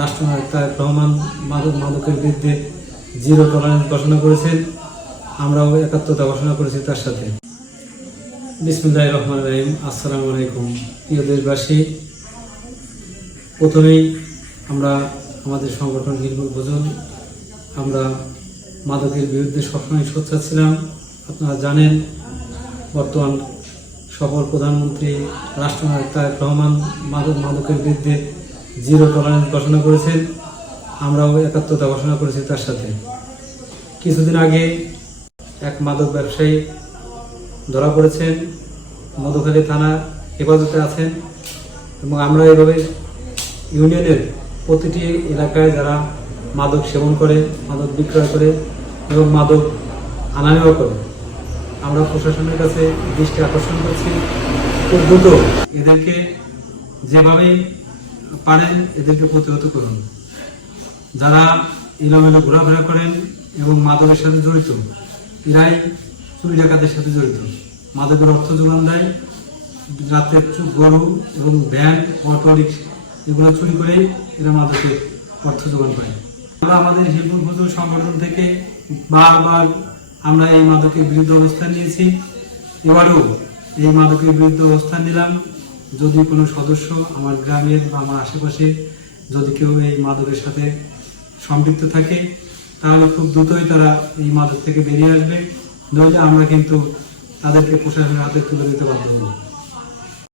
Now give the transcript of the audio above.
রাষ্ট্রনায়ক তারেক রহমান মাদকের বিরুদ্ধে জিরো টলারেন্স ঘোষণা করেছেন। আমরাও একাত্মতা ঘোষণা করেছি তার সাথে। বিসমিল্লাহির রহমানির রহিম। আসসালামু আলাইকুম প্রিয় দেশবাসী। প্রথমেই আমরা আমাদের সংগঠন হিলফুল ভোজন আমরা মাদকের বিরুদ্ধে সবসময় সোচ্চার ছিলাম। আপনারা জানেন বর্তমান সফল প্রধানমন্ত্রী রাষ্ট্রনায়ক তারেক রহমান মাদকের বিরুদ্ধে জিরো টলারেন্স ঘোষণা করেছেন। আমরাও একাত্মতা ঘোষণা করেছি তার সাথে। কিছুদিন আগে এক মাদক ব্যবসায়ী ধরা পড়েছেন, মধুখালী থানা হেফাজতে আছেন এবং আমরা এভাবে ইউনিয়নের প্রতিটি এলাকায় যারা মাদক সেবন করে, মাদক বিক্রয় করে এবং মাদক আনা নেওয়া করে, আমরা প্রশাসনের কাছে দৃষ্টি আকর্ষণ করছি খুব দ্রুত এদেরকে যেভাবে পারেন এদেরকে প্রতিহত করুন। যারা এলোমেলো ঘোরাফেরা করেন এবং মাদকের সাথে জড়িত, এরাই চুরি ডাকাতের সাথে জড়িত। মাদকের অর্থ যোগান দেয়, রাতের গরু এবং ভ্যান, অটো রিক্সা এগুলো চুরি করে এরা মাদকের অর্থ যোগান পায়। আমরা আমাদের হিলফুল ভোজন সংগঠন থেকে বারবার আমরা এই মাদকের বিরুদ্ধে অবস্থান নিয়েছি। এবারও এই মাদকের বিরুদ্ধে অবস্থান নিলাম। যদি কোনো সদস্য আমার গ্রামের বা আমার আশেপাশে যদি কেউ এই মাদকের সাথে সম্পৃক্ত থাকে, তাহলে খুব দ্রুতই তারা এই মাদক থেকে বেরিয়ে আসবে, নইলে আমরা কিন্তু তাদেরকে প্রশাসনের হাতে তুলে দিতে বাধ্য হব।